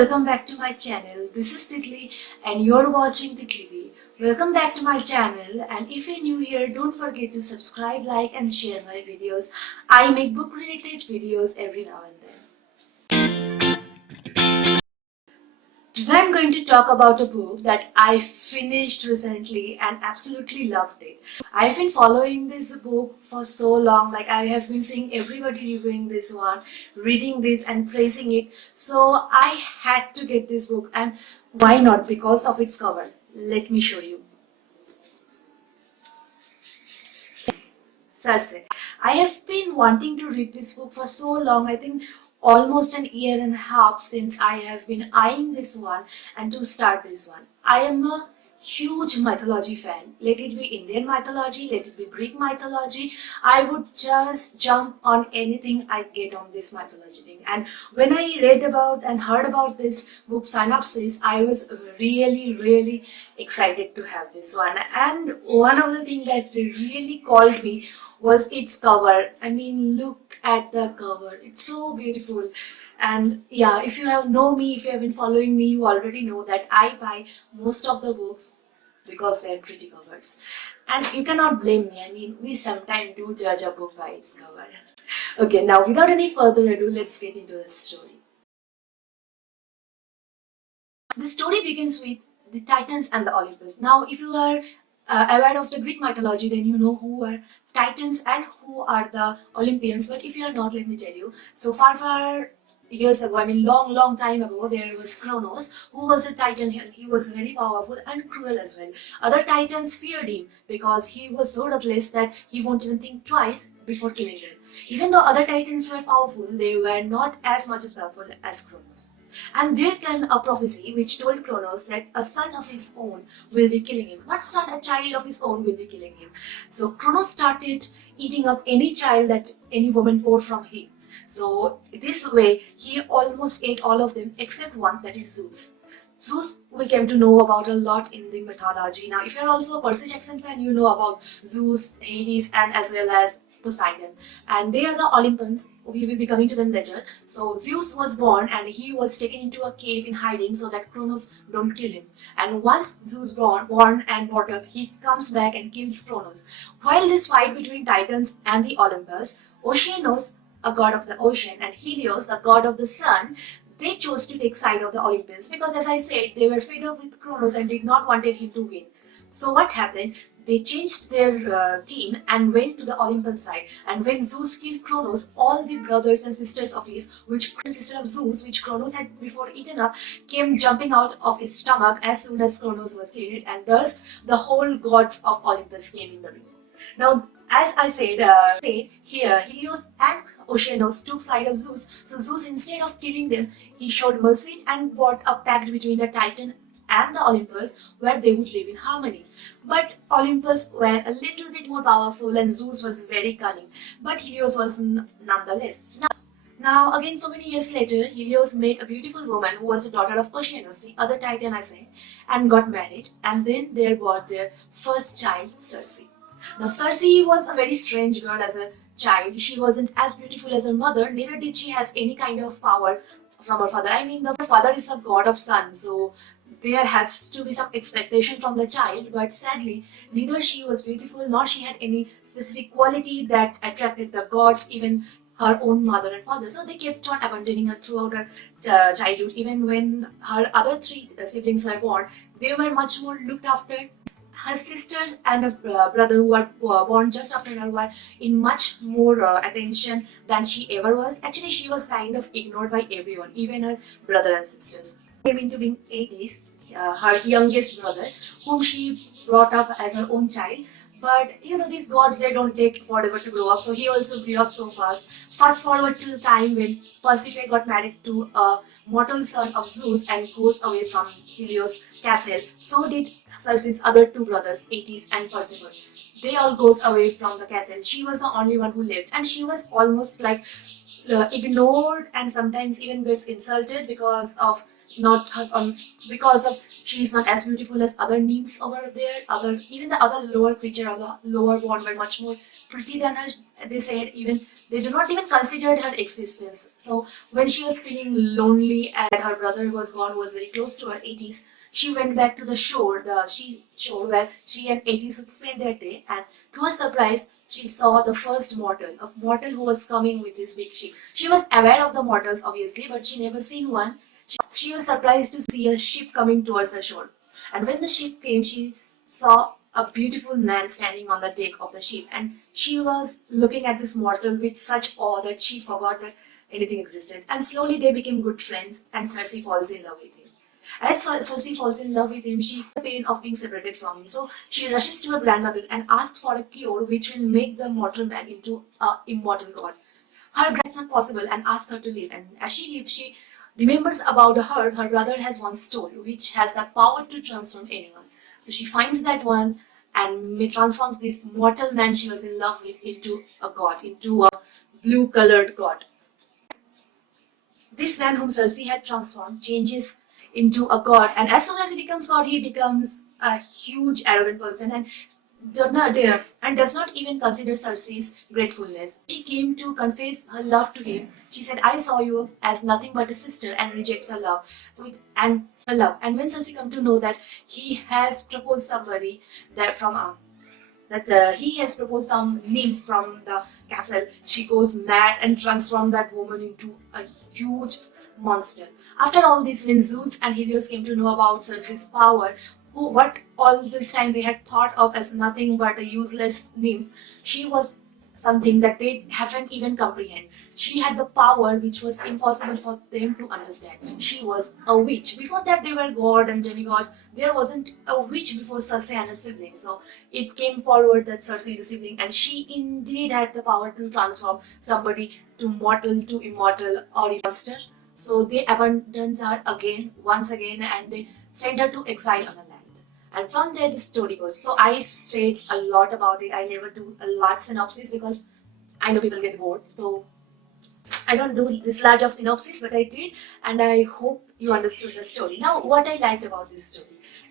welcome back to my channel. This is Titlibee and you're watching Titlibee. Welcome back to my channel, and if you're new here, don't forget to subscribe, like and share my videos. I make book related videos every now and then. Today I'm going to talk about a book that I finished recently and absolutely loved it. I've been following this book for so long, like I have been seeing everybody reviewing this one, reading this and praising it. So I had to get this book, and why not? Because of its cover. Let me show you. Circe. I have been wanting to read this book for so long, I think almost an year and a half since I have been eyeing this one and to start this one. I am a huge mythology fan. Let it be Indian mythology, let it be Greek mythology. I would just jump on anything I get on this mythology thing. And when I read about and heard about this book synopsis, I was really excited to have this one. And one of the things that really called me was its cover. I mean, look at the cover. It's so beautiful. And yeah, if you know me, if you have been following me, you already know that I buy most of the books because they have pretty covers. And you cannot blame me. I mean, we sometimes do judge a book by its cover. Okay, now without any further ado, let's get into the story. The story begins with the Titans and the Olympus. Now, if you are aware of the Greek mythology, then you know who are Titans and who are the Olympians. But if you are not, let me tell you. So far years ago, I mean long time ago, there was Kronos, who was a Titan, and he was very powerful and cruel as well. Other Titans feared him because he was so ruthless that he won't even think twice before killing them. Even though other Titans were powerful, they were not as much as powerful as Kronos. And there came a prophecy which told Kronos that a son of his own will be killing him. Not son, a child of his own will be killing him. So Kronos started eating up any child that any woman bore from him. So this way, he almost ate all of them except one, that is Zeus. Zeus we came to know about a lot in the mythology. Now, if you're also a Percy Jackson fan, you know about Zeus, Hades, and as well as Poseidon, and they are the Olympians. We will be coming to them later. So Zeus was born and he was taken into a cave in hiding so that Kronos don't kill him. And once Zeus born and brought up, he comes back and kills Kronos. While this fight between Titans and the Olympus, Oceanos, a god of the ocean, and Helios, a god of the sun, they chose to take side of the Olympians because, as I said, they were fed up with Kronos and did not wanted him to win. So what happened? They changed their team and went to the Olympian side. And when Zeus killed Kronos, all the brothers and sisters of his, sister of Zeus, which Kronos had before eaten up, came jumping out of his stomach as soon as Kronos was killed, and thus the whole gods of Olympus came in the middle. Now, as I said, here Helios and Oceanos took side of Zeus. So Zeus, instead of killing them, he showed mercy and brought a pact between the Titan and the Olympus where they would live in harmony. But Olympus were a little bit more powerful and Zeus was very cunning. But Helios was nonetheless. Now again, so many years later, Helios met a beautiful woman who was the daughter of Oceanos, the other Titan I said, and got married. And then they bore their first child, Circe. Now Circe was a very strange girl as a child. She wasn't as beautiful as her mother, neither did she has any kind of power from her father. I mean, the father is a god of sun, so there has to be some expectation from the child, but sadly, neither she was beautiful nor she had any specific quality that attracted the gods, even her own mother and father. So they kept on abandoning her throughout her childhood. Even when her other three siblings were born, they were much more looked after. Her sisters and a brother who were born just after her were in much more attention than she ever was. Actually, she was kind of ignored by everyone, even her brother and sisters. Came into being 80s, her youngest brother, whom she brought up as her own child. But you know, these gods, they don't take forever to grow up, so he also grew up so fast. Fast forward to the time when Persephone got married to a mortal son of Zeus and goes away from Helios' castle. So did Circe's other two brothers, Attis and Persephone. They all goes away from the castle. She was the only one who lived, and she was almost like ignored and sometimes even gets insulted because of she is not as beautiful as other nymphs over there. Even the other lower creature or the lower born were much more pretty than her. They said even they did not even consider her existence. So when she was feeling lonely and her brother who was gone, was very close to her 80s, she went back to the shore, shore where she and 80s would spend their day. And to her surprise, she saw the first mortal, a mortal who was coming with his big ship. She was aware of the mortals, obviously, but she never seen one. She was surprised to see a ship coming towards the shore. And when the ship came, she saw a beautiful man standing on the deck of the ship. And she was looking at this mortal with such awe that she forgot that anything existed. And slowly they became good friends, and Circe falls in love with him. As Circe falls in love with him, she feels the pain of being separated from him. So she rushes to her grandmother and asks for a cure which will make the mortal man into an immortal god. Her grandmother is not possible and asks her to leave. And as she leaves, she remembers about her brother has one stone which has the power to transform anyone. So she finds that one and transforms this mortal man she was in love with into a god, into a blue colored god. This man whom Circe had transformed changes into a god, and as soon as he becomes god, he becomes a huge arrogant person and does not even consider Circe's gratefulness. She came to confess her love to him. She said, "I saw you as nothing but a sister," and rejects her love and her love. And when Circe come to know that he has proposed somebody that from he has proposed some nymph from the castle, she goes mad and transforms that woman into a huge monster. After all this, when Zeus and Helios came to know about Circe's power, what all this time they had thought of as nothing but a useless nymph, she was something that they haven't even comprehend. She had the power which was impossible for them to understand. She was a witch. Before that, they were god and demigods. There wasn't a witch before Circe and her siblings. So it came forward that Circe is a sibling, and she indeed had the power to transform somebody to mortal, to immortal, or a monster. So they abandoned her again, once again, and they sent her to exile on a land. And from there, the story goes. So I said a lot about it. I never do a large synopsis because I know people get bored. So I don't do this large of synopsis, but I did, and I hope you understood the story. Now, what I liked about this story.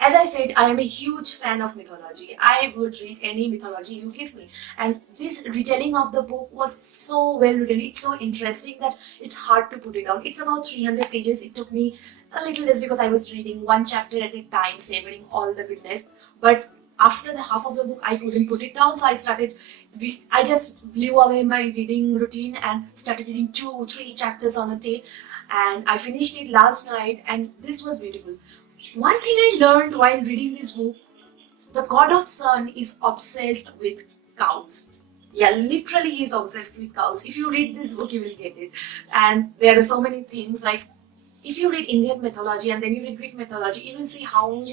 As I said, I am a huge fan of mythology. I would read any mythology you give me. And this retelling of the book was so well written. It's so interesting that it's hard to put it down. It's about 300 pages. It took me a little less because I was reading one chapter at a time, savoring all the goodness. But after the half of the book, I couldn't put it down. So I just blew away my reading routine and started reading 2-3 chapters on a day. And I finished it last night, and this was beautiful. One thing I learned while reading this book, the god of sun is obsessed with cows. Yeah, literally he is obsessed with cows. If you read this book, you will get it. And there are so many things, like if you read Indian mythology and then you read Greek mythology, you will see how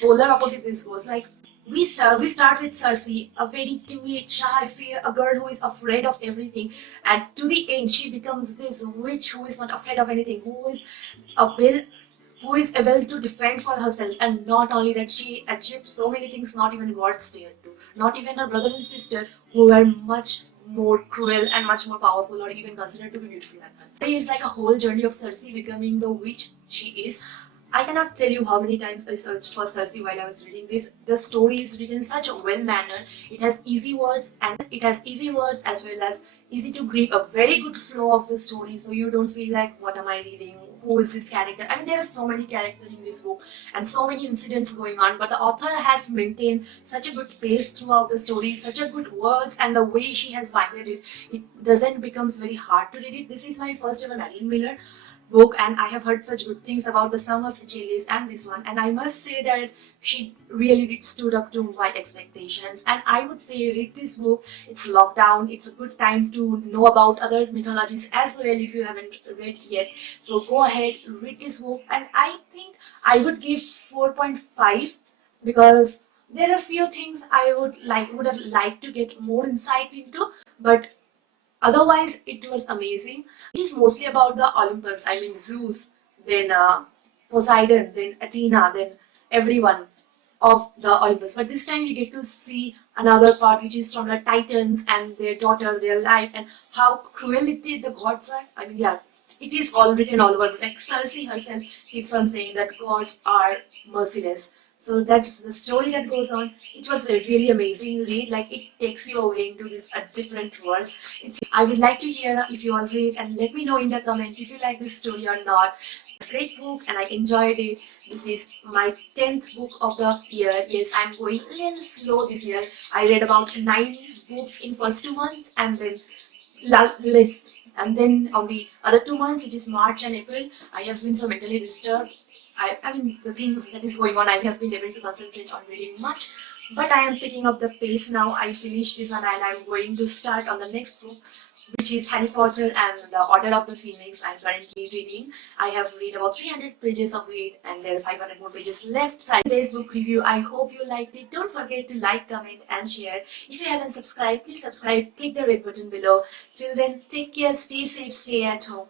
polar opposite this goes. Like we start with Circe, a very timid, shy, a girl who is afraid of everything, and to the end she becomes this witch who is not afraid of anything, who is able to defend for herself. And not only that, she achieved so many things not even gods dared to. Not even her brother and sister, who were much more cruel and much more powerful or even considered to be beautiful than her. It is like a whole journey of Circe becoming the witch she is. I cannot tell you how many times I searched for Circe while I was reading this. The story is written such a well manner. It has easy words, and it has easy words as well as easy to grip, a very good flow of the story, so you don't feel like, what am I reading? Who is this character? I mean, there are so many characters in this book and so many incidents going on, but the author has maintained such a good pace throughout the story, such a good words, and the way she has winded it, it doesn't becomes very hard to read it. This is my first ever Madeline Miller book, and I have heard such good things about the Sum of Achilles and this one, and I must say that she really did stood up to my expectations. And I would say read this book. It's lockdown, it's a good time to know about other mythologies as well if you haven't read yet. So go ahead, read this book, and I think I would give 4.5 because there are a few things I would have liked to get more insight into, but otherwise, it was amazing. It is mostly about the Olympians. I mean, Zeus, then Poseidon, then Athena, then everyone of the Olympus. But this time we get to see another part which is from the Titans and their daughter, their life, and how cruelty the gods are. I mean, yeah, it is all written all over. Like Circe herself keeps on saying that gods are merciless. So that's the story that goes on. It was a really amazing read. Like it takes you away into this a different world. I would like to hear if you all read and let me know in the comment if you like this story or not. Great book and I enjoyed it. This is my 10th book of the year. Yes, I'm going a little slow this year. I read about 9 books in first 2 months and then list. And then on the other 2 months, which is March and April, I have been so mentally disturbed. I mean, the things that is going on, I have been able to concentrate on reading much. But I am picking up the pace now. I finished this one and I'm going to start on the next book, which is Harry Potter and the Order of the Phoenix. I'm currently reading. I have read about 300 pages of it and there are 500 more pages left. So today's book review, I hope you liked it. Don't forget to like, comment and share. If you haven't subscribed, please subscribe. Click the red button below. Till then, take care, stay safe, stay at home.